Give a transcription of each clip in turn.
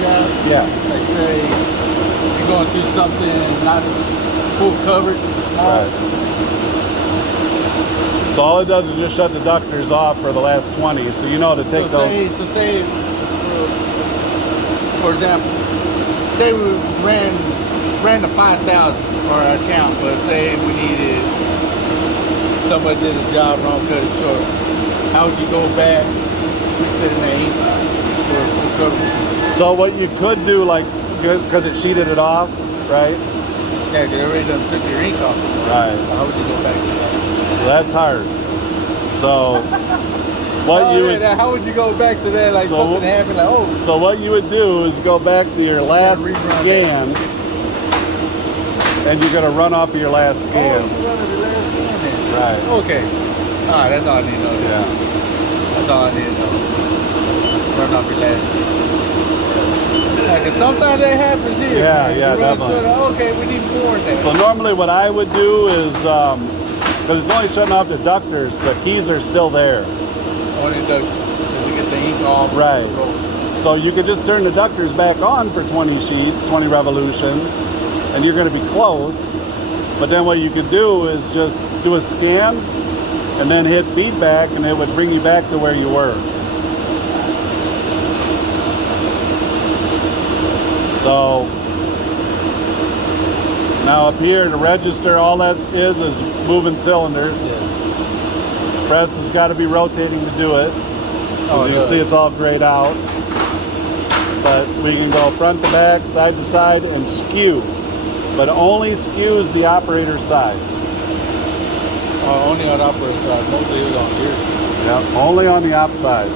job? Yeah. Like say you're going through something not full coverage. Right. So all it does is just shut the ductors off for the last 20. So you know to take those. So say, for example, say we ran the 5,000 for our account, but say we needed somebody did a job wrong, cut it short. How would you go back? Reset the name for full coverage. So what you could do, like, because it sheeted it off, right? Yeah, because already done took your ink off. Right. So how would you go back to that? So that's hard. So what you would, how would you go back to that? Like something happened, like So what you would do is go back to your last scan, and you're gonna run off of your last scan. Oh, you run off your last scan then. Right. Okay. All right, that's all I need to know. Yeah. That's all I need to know. Run off your last scan. Like, sometimes that happens here. Yeah, man. yeah, You run definitely. to okay, we need more than that. So normally what I would do is, because it's only shutting off the ductors, the keys are still there. Only the to get the ink off. Right. So you could just turn the ductors back on for 20 sheets, 20 revolutions, and you're going to be close. But then what you could do is just do a scan and then hit feedback, and it would bring you back to where you were. So now up here, the register, all that is moving cylinders. Yeah. Press has got to be rotating to do it. Oh, you can see it's all grayed out. But we can go front to back, side to side, and skew. But only skews the operator's side. Only on the operator's side, mostly it's on here. Yep, only on the op side.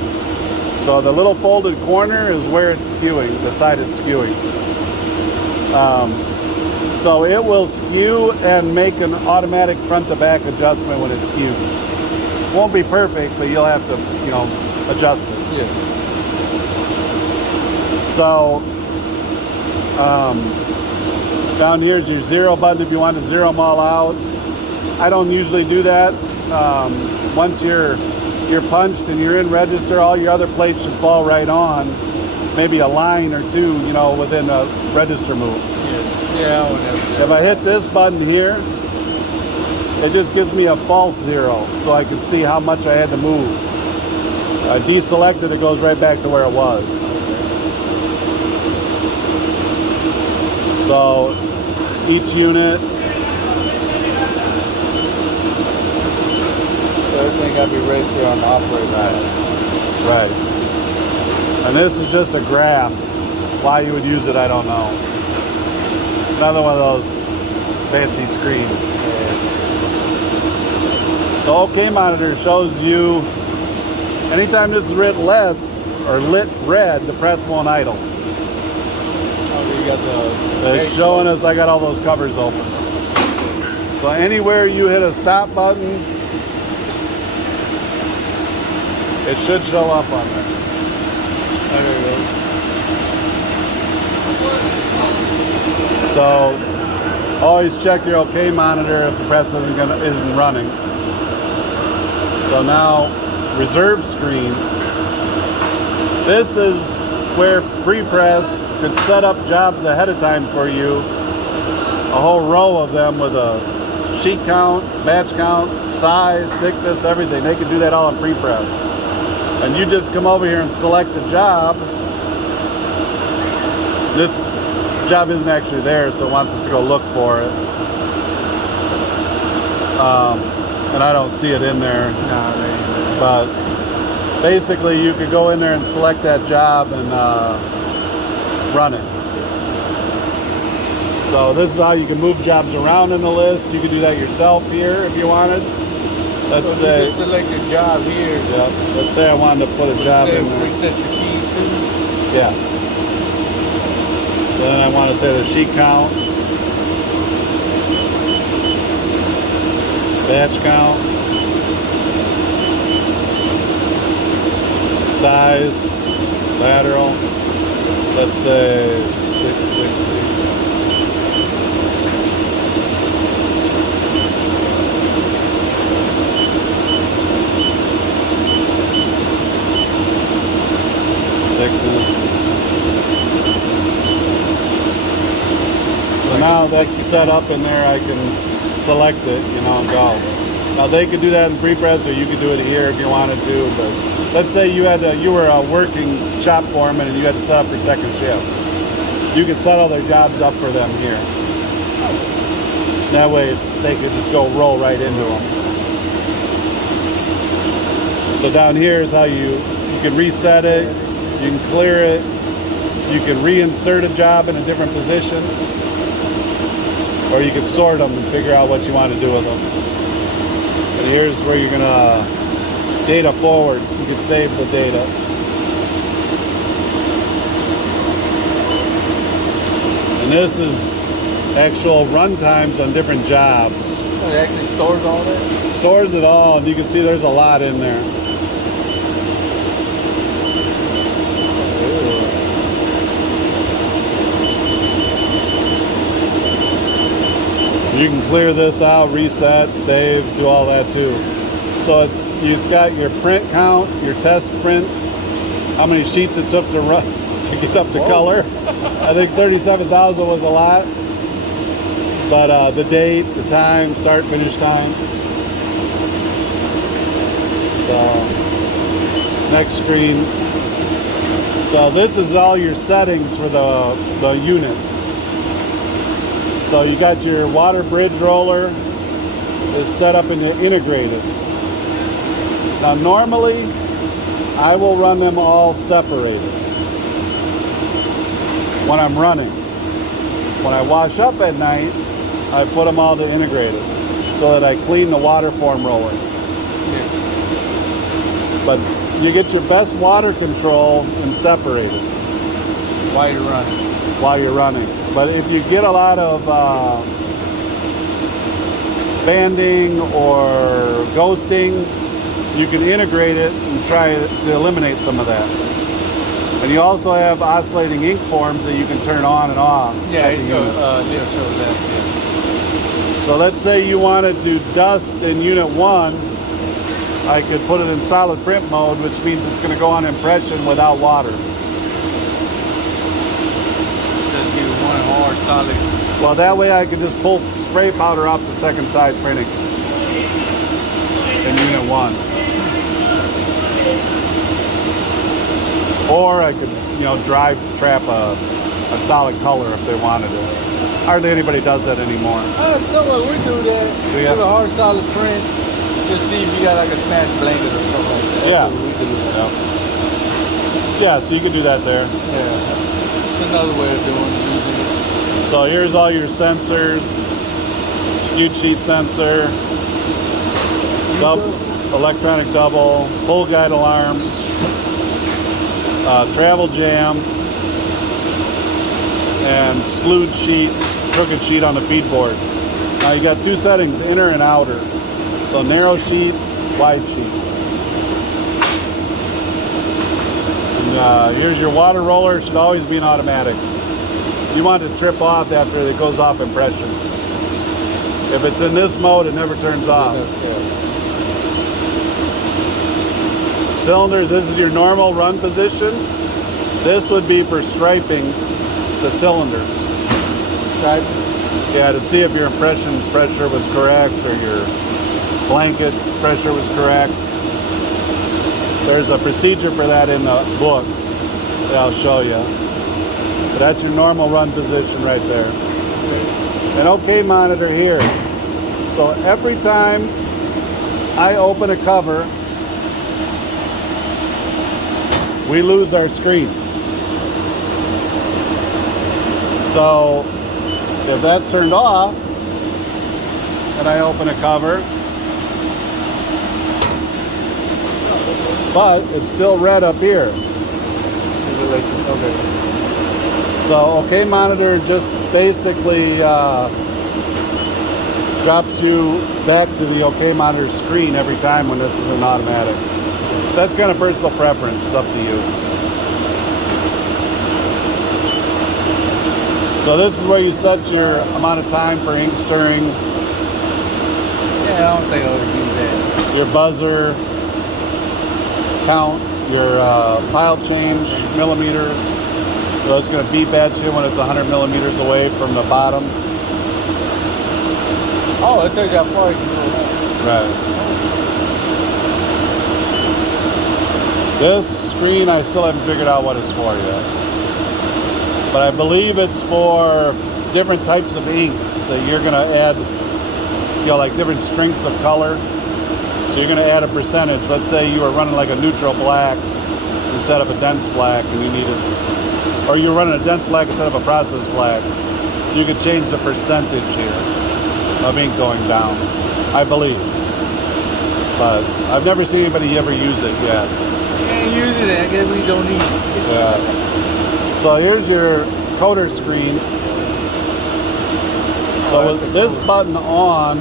So the little folded corner is where it's skewing, the side is skewing. So it will skew and make an automatic front to back adjustment when it skews. Won't be perfect, but you'll have to, adjust it. Yeah. So down here is your zero button if you want to zero them all out. I don't usually do that. Once you're punched and you're in register, all your other plates should fall right on. Maybe a line or two, within a register move. Yeah, I would have. If I hit this button here, it just gives me a false zero, so I can see how much I had to move. I deselect it, it goes right back to where it was. So each unit. Everything got to be ready here on the operator. Right. And this is just a graph. Why you would use it, I don't know. Another one of those fancy screens. So OK monitor shows you anytime this is lit LED or lit red, the press won't idle. Oh, you got the. It's showing us I got all those covers open. So anywhere you hit a stop button, it should show up on there. There you go. So always check your OK monitor if the press isn't running. So now reserve screen. This is where pre-press could set up jobs ahead of time for you. A whole row of them with a sheet count, batch count, size, thickness, everything. They could do that all in pre-press. And you just come over here and select the job. This job isn't actually there, so it wants us to go look for it. And I don't see it in there. But basically you could go in there and select that job and run it. So this is how you can move jobs around in the list. You could do that yourself here if you wanted. Let's say you just select your job here. Yeah. Let's say I wanted to put a job in there. Reset your keys too. Yeah. So then I want to say the sheet count, batch count, size, lateral. Let's say 660. Thickness. So now that's set up in there, I can select it, you know, and go. Now they could do that in pre-press, or you could do it here if you wanted to, but let's say you were a working shop foreman and you had to set up your second shift. You could set all their jobs up for them here. That way they could just go roll right into them. So down here is how you can reset it, you can clear it, you can reinsert a job in a different position, or you can sort them and figure out what you want to do with them. And here's where you're gonna data forward. You can save the data. And this is actual run times on different jobs. So it actually stores all that? Stores it all, and you can see there's a lot in there. You can clear this out, reset, save, do all that too. So it's got your print count, your test prints, how many sheets it took to run to get up to color. I think 37,000 was a lot, but the date, the time, start, finish time. So next screen. So this is all your settings for the units. So you got your water bridge roller is set up and integrated. Now normally I will run them all separated when I'm running. When I wash up at night, I put them all to integrated so that I clean the water form roller. But you get your best water control and separated While you're running. while you're running. But if you get a lot of banding or ghosting, you can integrate it and try to eliminate some of that. And you also have oscillating ink forms that you can turn on and off. Yeah, it shows that. Yeah. So let's say you wanted to dust in unit 1, I could put it in solid print mode, which means it's going to go on impression without water. Just do one hard solid. Well, that way I could just pull spray powder off the second side printing in unit 1. Or I could, you know, dry trap a solid color if they wanted it. Hardly anybody does that anymore. Somewhere we do that. Do ya? With a hard solid print. Just see if you got like a smashed blanket or something like that. Yeah. That's what we do that. Yeah, so you could do that there. Yeah. It's another way of doing it. So here's all your sensors. Skewed sheet sensor. Electronic double. Full guide alarm. Travel jam. And slewed sheet, crooked sheet on the feed board. Now you got two settings, inner and outer. So narrow sheet, wide sheet. And here's your water roller. It should always be an automatic. You want it to trip off after it goes off impression. If it's in this mode, it never turns off. Cylinders, this is your normal run position. This would be for striping the cylinders. Stripe? Yeah, to see if your impression pressure was correct or your blanket pressure was correct. There's a procedure for that in the book that I'll show you. But that's your normal run position right there. An OK monitor here. So every time I open a cover, we lose our screen. So if that's turned off and I open a cover, but it's still red up here. Okay. So OK monitor just basically drops you back to the OK monitor screen every time when this is an automatic. So that's kind of personal preference. It's up to you. So this is where you set your amount of time for ink stirring. Yeah, I don't think I would use that. Your buzzer count, your pile change millimeters. So it's going to beep at you when it's 100 millimeters away from the bottom. Oh, it tells you how far you can go. Right. This screen, I still haven't figured out what it's for yet. But I believe it's for different types of inks. So you're going to add, you know, like different strengths of color. So you're going to add a percentage. Let's say you were running like a neutral black instead of a dense black, and you needed, or you're running a dense black instead of a processed black. You could change the percentage here of ink going down, I believe. But I've never seen anybody ever use it yet. Can't use it, I guess we don't need it. Yeah. So here's your coder screen. So with this button on,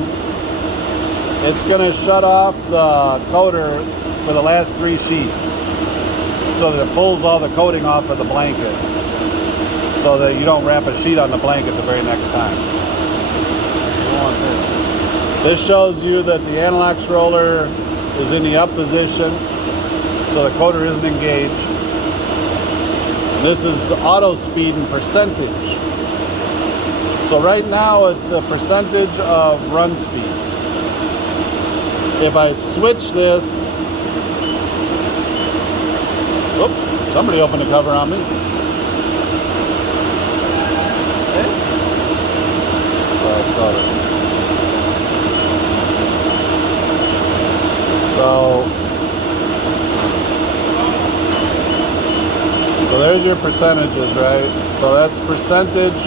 it's going to shut off the coder for the last 3 sheets, so that it pulls all the coating off of the blanket, so that you don't wrap a sheet on the blanket the very next time. This shows you that the analog roller is in the up position, so the coder isn't engaged. This is the auto speed and percentage. So right now it's a percentage of run speed. If I switch this, oops, somebody opened the cover on me. So there's your percentages, right? So that's percentage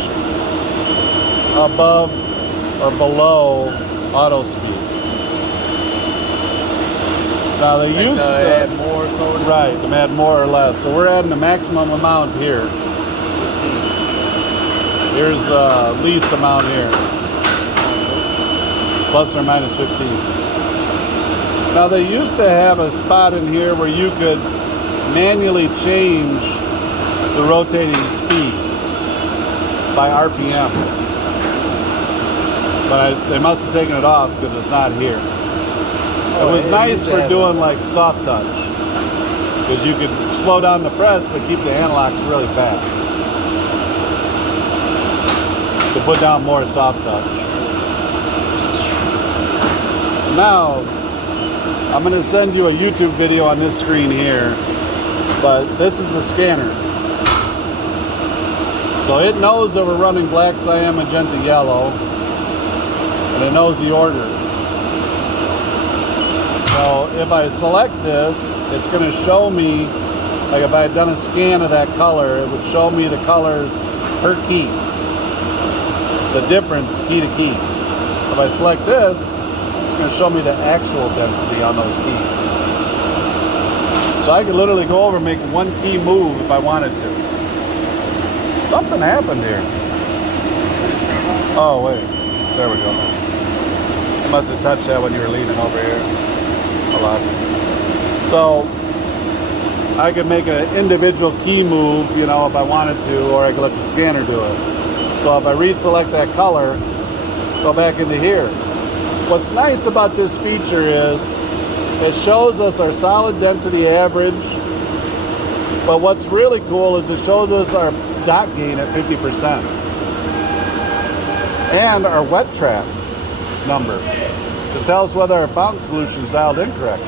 above or below auto speed. Now they used to add more coating. Right, to add more or less. So we're adding the maximum amount here. Here's the least amount here. Plus or minus 15. Now they used to have a spot in here where you could manually change the rotating speed by RPM. But they must have taken it off because it's not here. It was nice for doing like soft touch, because you could slow down the press but keep the analogs really fast to put down more soft touch. So now I'm going to send you a YouTube video on this screen here, but this is the scanner. So it knows that we're running black, cyan, magenta, yellow, and it knows the order. So if I select this, it's going to show me, like if I had done a scan of that color, it would show me the colors per key, the difference key to key. If I select this, it's going to show me the actual density on those keys. So I could literally go over and make one key move if I wanted to. Something happened here. Oh wait, there we go. I must have touched that when you were leaving over here. A lot. So I could make an individual key move, you know, if I wanted to, or I could let the scanner do it. So if I reselect that color, go back into here. What's nice about this feature is it shows us our solid density average, but what's really cool is it shows us our dot gain at 50% and our wet trap number to tell us whether our fountain solution is dialed in correctly.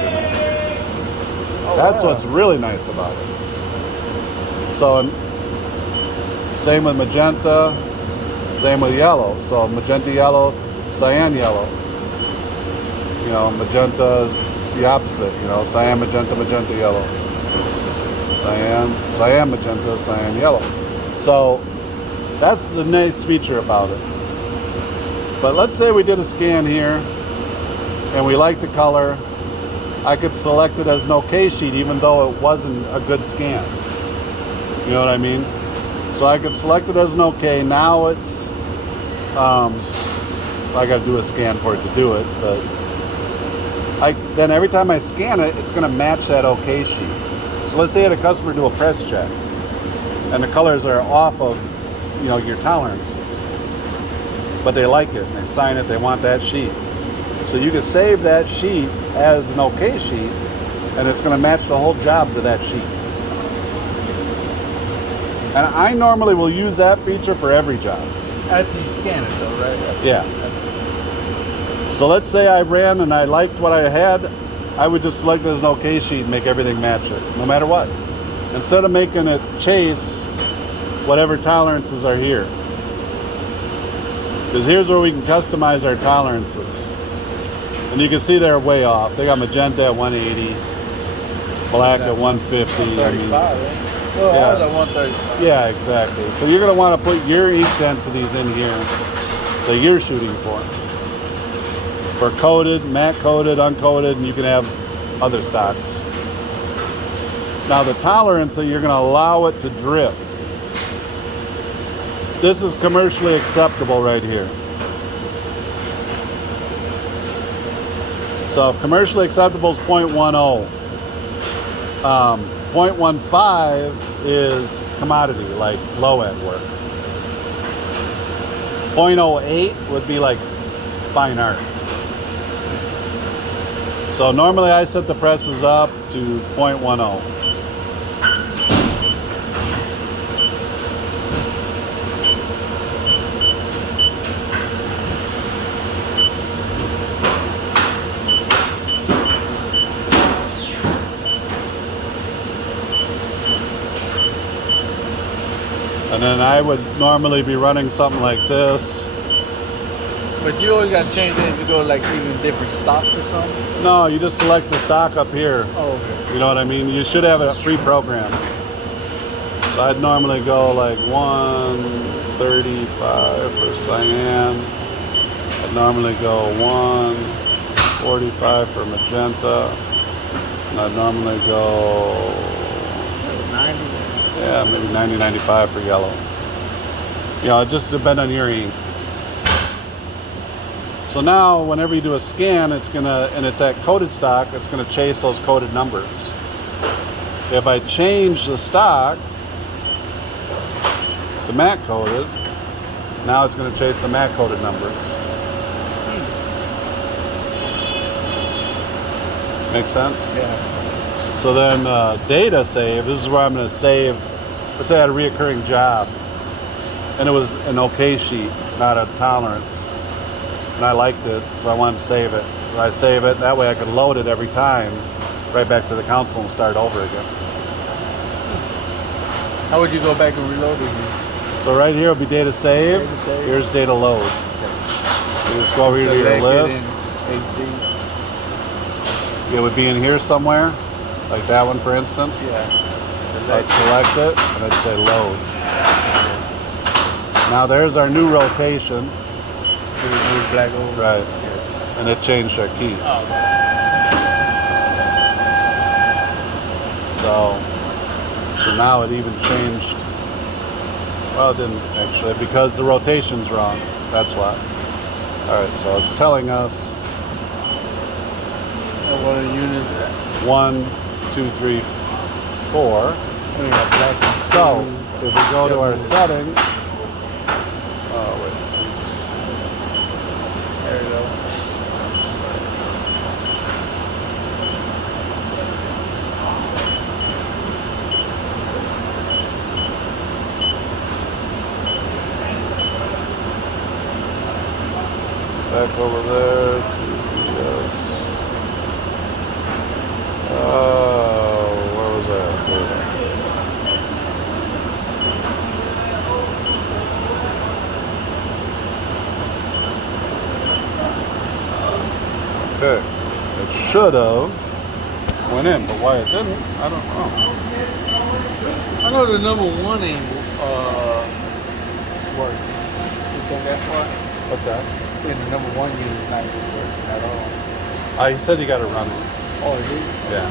That's what's really nice about it. So same with magenta, same with yellow. So magenta yellow, cyan yellow. You know, magenta is the opposite. You know, cyan magenta, magenta yellow. Cyan magenta, cyan yellow. So that's the nice feature about it. But let's say we did a scan here and we like the color. I could select it as an OK sheet even though it wasn't a good scan. You know what I mean? So I could select it as an OK. Now it's, I got to do a scan for it to do it, but then every time I scan it, it's going to match that OK sheet. So let's say I had a customer do a press check and the colors are off of, you know, your tolerances, but they like it, they sign it, they want that sheet. So you can save that sheet as an OK sheet, and it's going to match the whole job to that sheet. And I normally will use that feature for every job. After you scan it though, right? Yeah. So let's say I ran and I liked what I had, I would just select it as an OK sheet and make everything match it, no matter what. Instead of making it chase whatever tolerances are here. Because here's where we can customize our tolerances. And you can see they're way off. They got magenta at 180, black at 150. 135, right? Well, Yeah. ours at 135. Yeah, exactly. So you're going to want to put your ink densities in here that you're shooting for. For coated, matte coated, uncoated, and you can have other stocks. Now the tolerance that you're going to allow it to drift. This is commercially acceptable right here. So commercially acceptable is 0.10. 0.15 is commodity, like low end work. 0.08 would be like fine art. So normally I set the presses up to 0.10. And then I would normally be running something like this. But you always got to change it to go like even different stocks or something? No, you just select the stock up here. Oh, okay. You know what I mean? You should have a pre-program. So I'd normally go like 135 for cyan. I'd normally go 145 for magenta. And I'd normally go, 90. yeah, maybe 90, 95 for yellow. You know, it just depends on your ink. So now, whenever you do a scan, it's gonna, and it's at coated stock, it's gonna chase those coated numbers. If I change the stock to matte coated, now it's gonna chase the matte coated numbers. Make sense? Yeah. So then data save, this is where I'm gonna save, let's say I had a reoccurring job, and it was an OK sheet, not a tolerance. And I liked it, so I wanted to save it. So I save it, that way I could load it every time, right back to the console and start over again. How would you go back and reload it? So right here will be data save, Data save. here's data load. You just go over here to your Select it list, in HD. it would be in here somewhere, like that one for instance. Yeah. I'd select it, and I'd say load. Now there's our new rotation. Black over. Right. And it changed our keys. Oh. So now it even changed. Well, it didn't actually, because the rotation's wrong. That's why. All right, so it's telling us What are the units? 1, 2, 3, 4. So if we go to our settings, oh wait. There we go. Back over there to yes. Where was that? Okay. It should have went in, but why it didn't, I don't know. I know the number one ain't work. You think that's why? What's that? The number one unit not even working at all. He said you got to run it. Oh, it is? Yeah.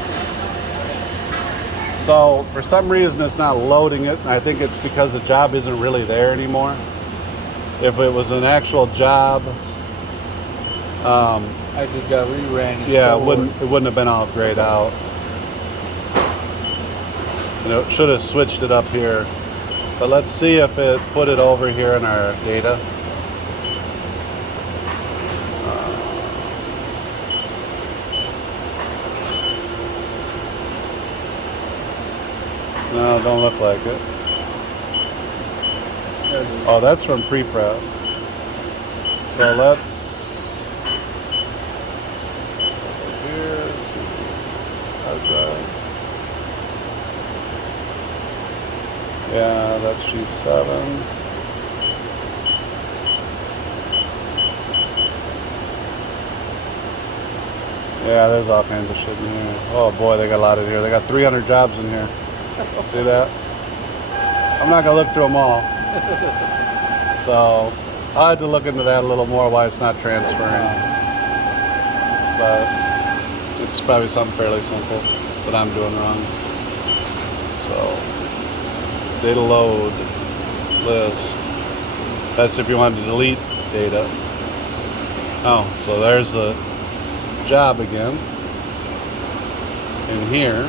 So for some reason it's not loading it. I think it's because the job isn't really there anymore. If it was an actual job, I just got reran. yeah, it wouldn't have been all grayed out. You know, it should have switched it up here. But let's see if it put it over here in our data. No, don't look like it. Oh, that's from pre-press. So let's here. Hard drive. Yeah, that's G7. Yeah, there's all kinds of shit in here. Oh boy, they got a lot in here. They got 300 jobs in here. See that? I'm not gonna look through them all. So I'll have to look into that a little more, why it's not transferring. But it's probably something fairly simple that I'm doing wrong. So data load list. That's if you want to delete data. Oh, so there's the job again in here.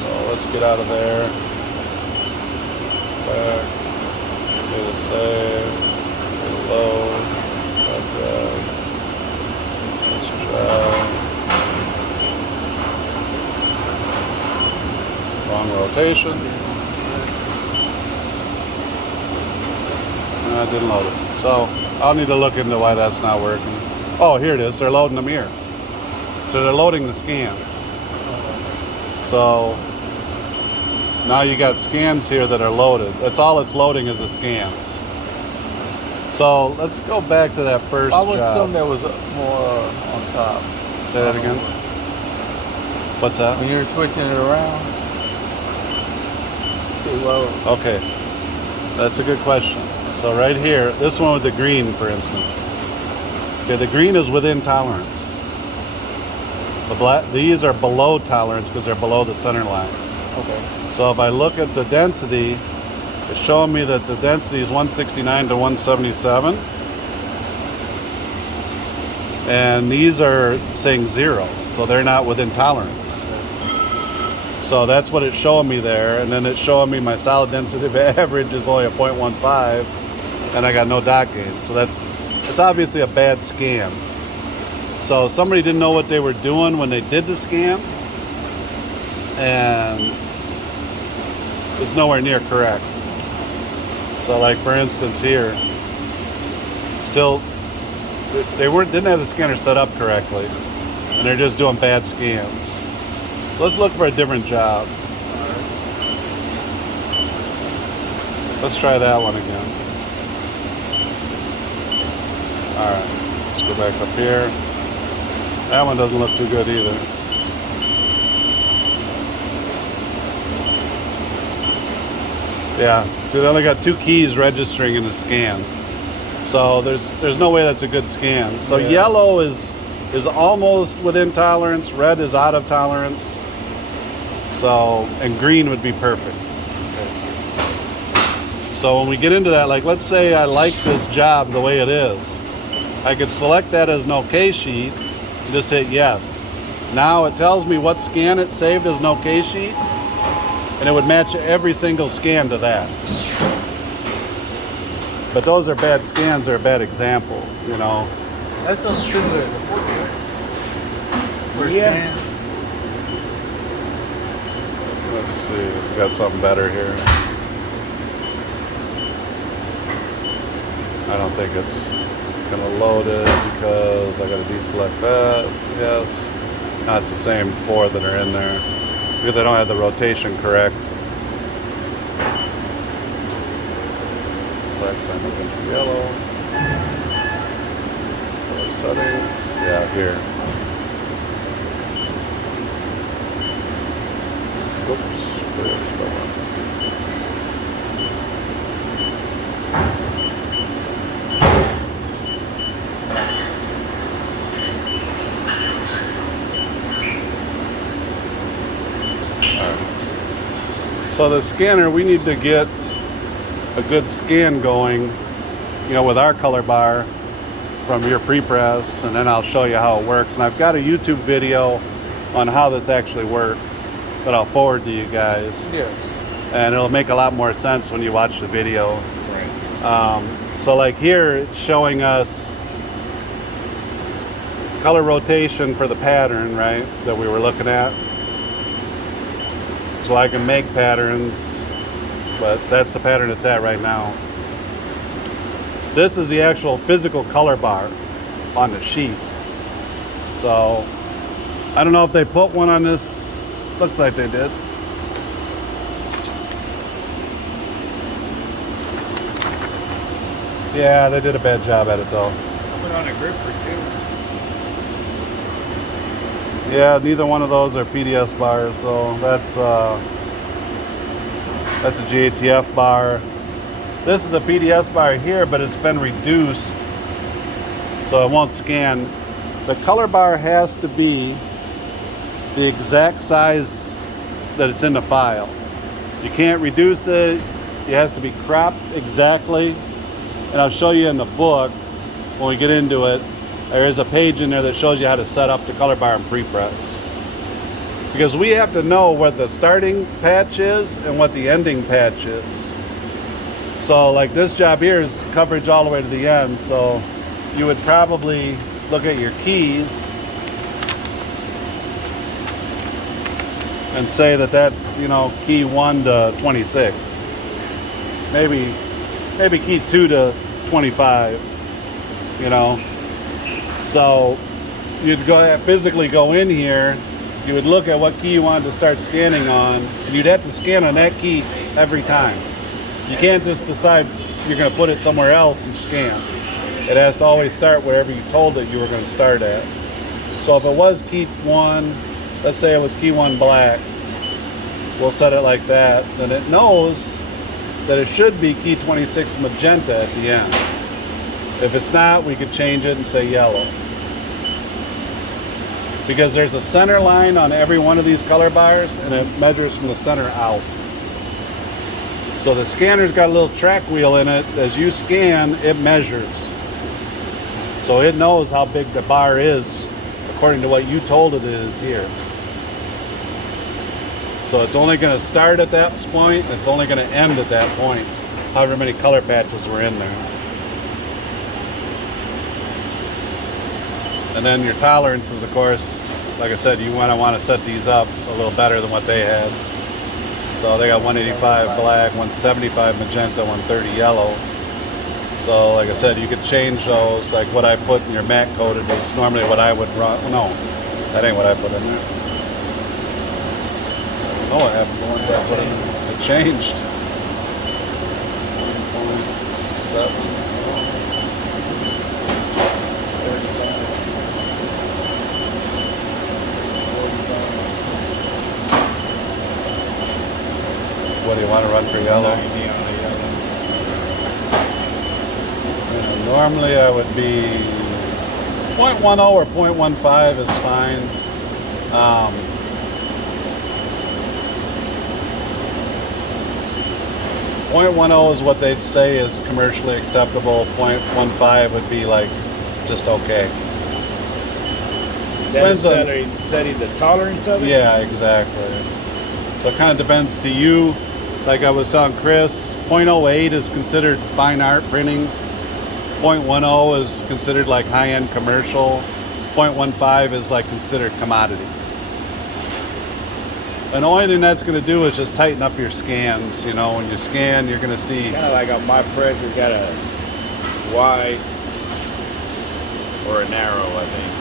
So let's get out of there. Back. Data save. Data load. Hard drive. Let's drive. Wrong rotation. I didn't load it. So I'll need to look into why that's not working. Oh, here it is. They're loading them here. So they're loading the scans. So now you got scans here that are loaded. That's all it's loading is the scans. So let's go back to that first I would job. assume there was more on top. Say that again. What's that? When you were switching it around. Too low. Okay, that's a good question. So right here, this one with the green, for instance. Okay, the green is within tolerance. The black, these are below tolerance because they're below the center line. Okay. So if I look at the density, it's showing me that the density is 169 to 177. And these are saying 0, so they're not within tolerance. So that's what it's showing me there. And then it's showing me my solid density average is only a 0.15, and I got no dot gain. So it's obviously a bad scan. So somebody didn't know what they were doing when they did the scan, and it's nowhere near correct. So like for instance here, still they didn't have the scanner set up correctly, and they're just doing bad scans. So let's look for a different job. Let's try that one again. Alright, let's go back up here. That one doesn't look too good either. Yeah, see they only got 2 keys registering in the scan. So there's no way that's a good scan. So yeah. Yellow is almost within tolerance, red is out of tolerance. So, and green would be perfect. So when we get into that, like let's say I like this job the way it is, I could select that as an OK sheet and just hit yes. Now it tells me what scan it saved as an OK sheet, and it would match every single scan to that. But those are bad scans, they're a bad example, you know. That's so similar to the first Yeah. Let's see, we got something better here. I don't think it's gonna load it because I gotta deselect that. Yes. No, it's the same 4 that are in there because I don't have the rotation correct. Black sign up into yellow. Settings. Yeah, here. Oops. There's the one. So the scanner, we need to get a good scan going, you know, with our color bar from your pre-press, and then I'll show you how it works. And I've got a YouTube video on how this actually works that I'll forward to you guys. Yeah. And it'll make a lot more sense when you watch the video. Right. So like here, it's showing us color rotation for the pattern, right, that we were looking at. So I can make patterns but that's the pattern it's at right now. This is the actual physical color bar on the sheet. So I don't know if they put one on this. Looks like they did. Yeah, they did a bad job at it though. Put on a gripper too. Yeah, neither one of those are PDS bars, so that's a GATF bar. This is a PDS bar here, but it's been reduced, so it won't scan. The color bar has to be the exact size that it's in the file. You can't reduce it. It has to be cropped exactly. And I'll show you in the book when we get into it. There is a page in there that shows you how to set up the color bar and pre-press. Because we have to know what the starting patch is and what the ending patch is. So like this job here is coverage all the way to the end. So you would probably look at your keys and say that that's, you know, key 1 to 26. Maybe key 2 to 25, you know. So you'd physically go in here, you would look at what key you wanted to start scanning on, and you'd have to scan on that key every time. You can't just decide you're going to put it somewhere else and scan. It has to always start wherever you told it you were going to start at. So if it was key 1, let's say it was key 1 black, we'll set it like that, then it knows that it should be key 26 magenta at the end. If it's not, we could change it and say yellow. Because there's a center line on every one of these color bars, and it measures from the center out. So the scanner's got a little track wheel in it. As you scan, it measures. So it knows how big the bar is according to what you told it is here. So it's only going to start at that point, and it's only going to end at that point, however many color patches were in there. And then your tolerances, of course, like I said, you want to set these up a little better than what they had. So they got 185 black, 175 magenta, 130 yellow. So like I said, you could change those, like what I put in your matte coated was normally what I would run. No, that ain't what I put in there. I don't know what happened once I put it in. It changed. 1.7. What do you want to run for yellow? Normally I would be 0.10 or 0.15 is fine. 0.10 is what they'd say is commercially acceptable. 0.15 would be like just okay. That's setting the tolerance of it? Yeah, exactly. So it kind of depends to you. Like I was telling Chris, 0.08 is considered fine art printing. 0.10 is considered like high-end commercial. 0.15 is like considered commodity. And the only thing that's going to do is just tighten up your scans. You know, when you scan, you're going to see. Kind of like on my pressure, got a wide or a narrow, I think.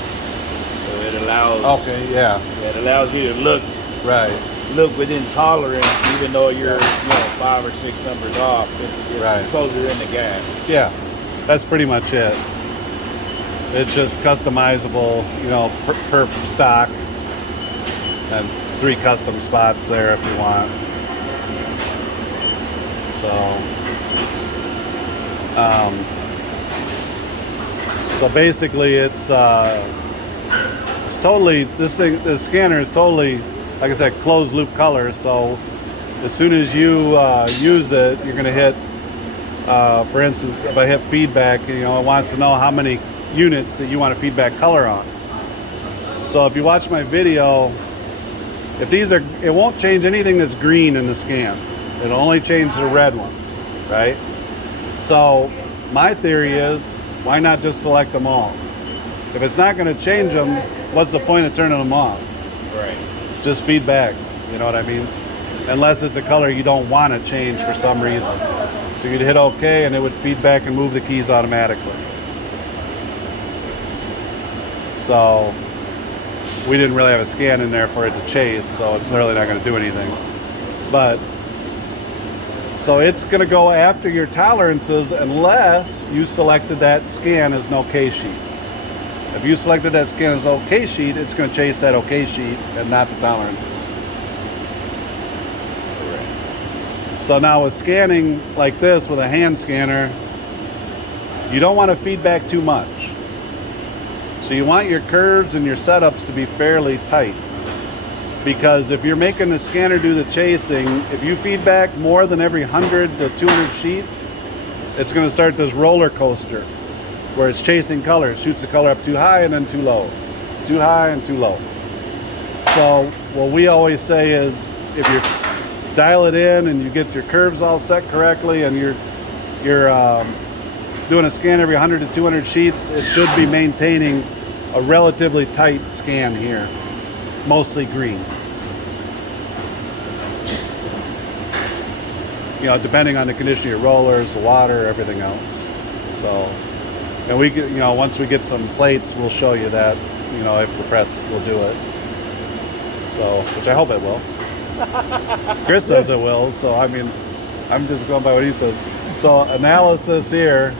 So it allows. Okay, yeah. It allows you to look. Right. Look within tolerance, even though you're 5 or 6 numbers off. It's right. Closer in the gap. Yeah, that's pretty much it. It's just customizable, you know, per stock, and 3 custom spots there if you want. So basically, it's totally this scanner is totally. Like I said, closed loop color, so as soon as you use it, you're going to hit, for instance, if I hit feedback, you know, it wants to know how many units that you want to feedback color on. So if you watch my video, if these are, it won't change anything that's green in the scan. It'll only change the red ones, right? So my theory is, why not just select them all? If it's not going to change them, what's the point of turning them off? Right. Just feedback, you know what I mean? unless it's a color you don't want to change for some reason. So you'd hit OK and it would feed back and move the keys automatically. So we didn't really have a scan in there for it to chase, so it's really not going to do anything. But so it's going to go after your tolerances unless you selected that scan as an OK sheet. If you selected that scan as an OK sheet, it's going to chase that OK sheet and not the tolerances. So now with scanning like this with a hand scanner, you don't want to feed back too much. So you want your curves and your setups to be fairly tight. Because if you're making the scanner do the chasing, if you feed back more than every 100 to 200 sheets, it's going to start this roller coaster where it's chasing color. It shoots the color up too high and then too low. Too high and too low. So what we always say is if you dial it in and you get your curves all set correctly and you're doing a scan every 100 to 200 sheets, it should be maintaining a relatively tight scan here, mostly green. You know, depending on the condition of your rollers, the water, everything else. So, and we get, you know, once we get some plates, we'll show you that, you know, if the press will do it. So, which I hope it will. Chris says it will, so I mean, I'm just going by what he said. So analysis here,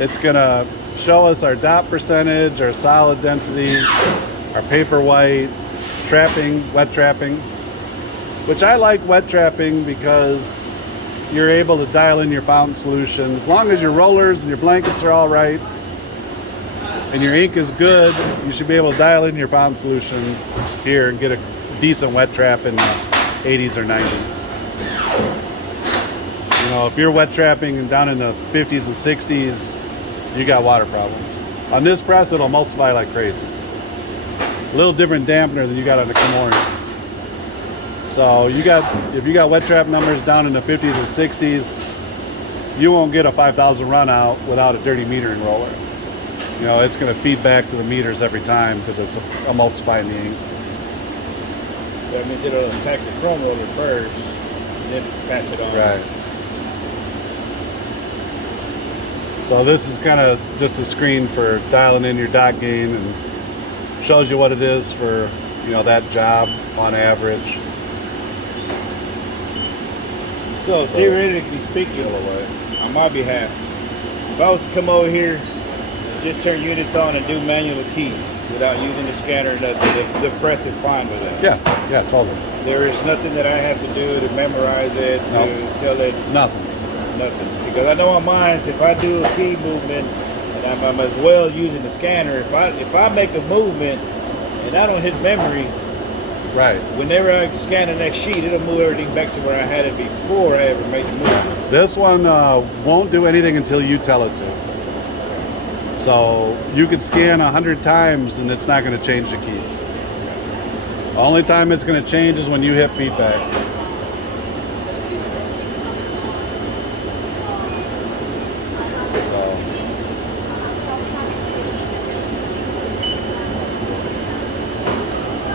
it's gonna show us our dot percentage, our solid density, our paper white, trapping, wet trapping, which I like wet trapping because you're able to dial in your fountain solution. As long as your rollers and your blankets are all right and your ink is good, you should be able to dial in your fountain solution here and get a decent wet trap in the 80s or 90s. You know, if you're wet trapping down in the 50s and 60s, you got water problems. On this press, it'll emulsify like crazy. A little different dampener than you got on the Camorians. So you got, if you got wet trap numbers down in the 50s or 60s, you won't get a 5,000 run out without a dirty metering roller. You know, it's going to feed back to the meters every time because it's emulsifying the ink. That means it'll attack the chrome roller first, then pass it on. Right. So this is kind of just a screen for dialing in your dot gain and shows you what it is for, you know, that job on average. So theoretically speaking, on my behalf, if I was to come over here and just turn units on and do manual keys without using the scanner, the press is fine with that. Yeah, totally. There is nothing that I have to do to memorize it, to tell it. Nothing. Because I know on mine, if I do a key movement, and I'm as well using the scanner, if I make a movement and I don't hit memory, right, whenever I scan the next sheet, it'll move everything back to where I had it before I ever made the movement. This one won't do anything until you tell it to. So you could scan 100 times and it's not going to change the keys. The only time it's going to change is when you hit feedback.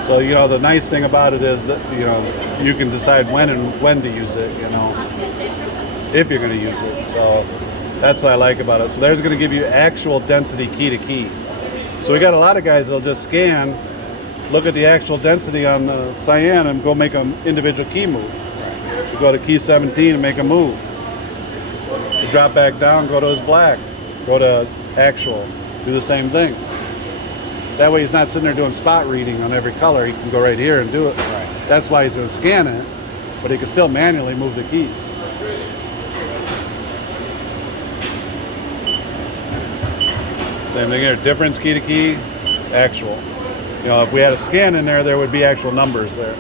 So, you know, the nice thing about it is that, you know, you can decide when to use it, you know, if you're going to use it. So that's what I like about it. So there's going to give you actual density key to key. So we got a lot of guys that'll just scan, look at the actual density on the cyan and go make an individual key move. You go to key 17 and make a move. You drop back down, go to his black, go to actual, do the same thing. That way he's not sitting there doing spot reading on every color. He can go right here and do it. Right. That's why he's going to scan it, but he can still manually move the keys. Same thing here, difference key to key, actual. You know, if we had a scan in there, there would be actual numbers there.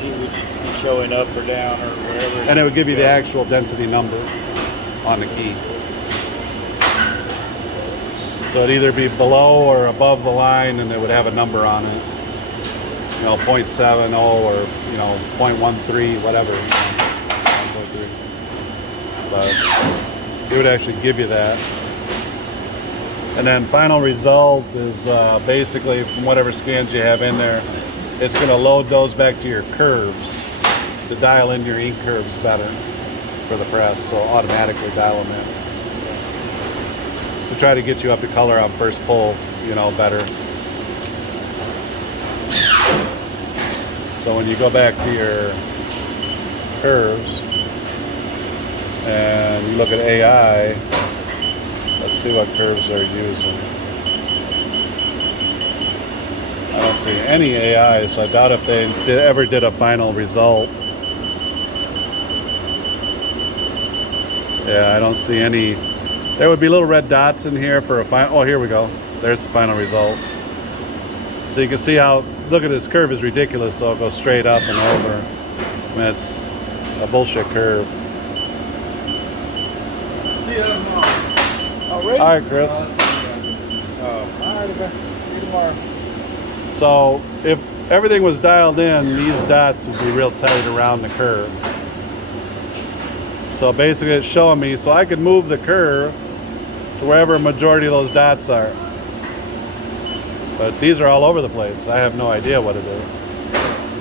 Key would be showing up or down or wherever. And it would give you the actual density number on the key. So it'd either be below or above the line and it would have a number on it. You know, 0.70 or, you know, 0.13, whatever. 1.3. But it would actually give you that. And then final result is basically from whatever scans you have in there, it's going to load those back to your curves. to dial in your ink curves better for the press, so automatically dial them in. To try to get you up to color on first pull, you know, better. So when you go back to your curves and you look at AI, let's see what curves they're using. I don't see any AI, so I doubt if they ever did a final result. Yeah, I don't see any. There would be little red dots in here for a final. Oh, here we go. There's the final result. So you can see how, look at this curve is ridiculous, so it'll go straight up and over. I mean, it's a bullshit curve. Oh, really? All right, Chris. All right, okay. See you tomorrow. So if everything was dialed in, these dots would be real tight around the curve. So basically it's showing me, so I could move the curve to wherever a majority of those dots are. But these are all over the place. I have no idea what it is.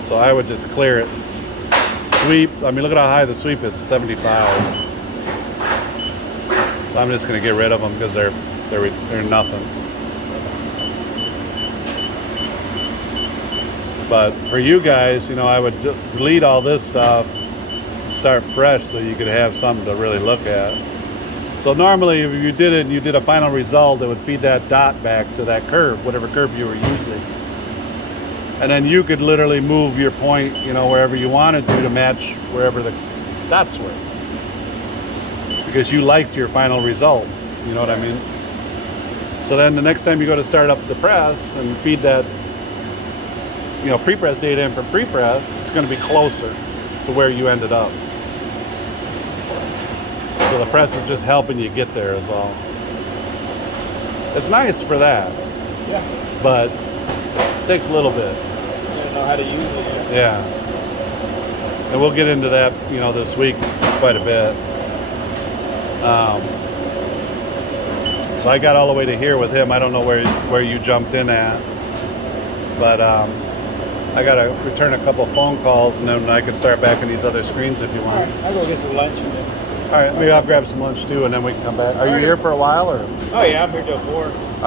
So I would just clear it. Sweep, I mean, look at how high the sweep is, 75. So I'm just gonna get rid of them because they're nothing. But for you guys, you know, I would delete all this stuff, start fresh so you could have something to really look at. So normally if you did it and you did a final result, it would feed that dot back to that curve, whatever curve you were using. And then you could literally move your point, you know, wherever you wanted to match wherever the dots were. Because you liked your final result, you know what I mean? So then the next time you go to start up the press and feed that, you know, pre-press data in from pre-press, it's going to be closer to where you ended up. So the press is just helping you get there is all. It's nice for that. Yeah. But it takes a little bit. You gotta know how to use it. Yeah. And we'll get into that, you know, this week quite a bit. So I got all the way to here with him. I don't know where you jumped in at. But I got to return a couple phone calls, and then I can start back in these other screens if you All want. right, I'll go get some lunch and then. All right, maybe I'll grab some lunch too, and then we can come back. Are you here for a while, or? Oh yeah, I'm here till 4.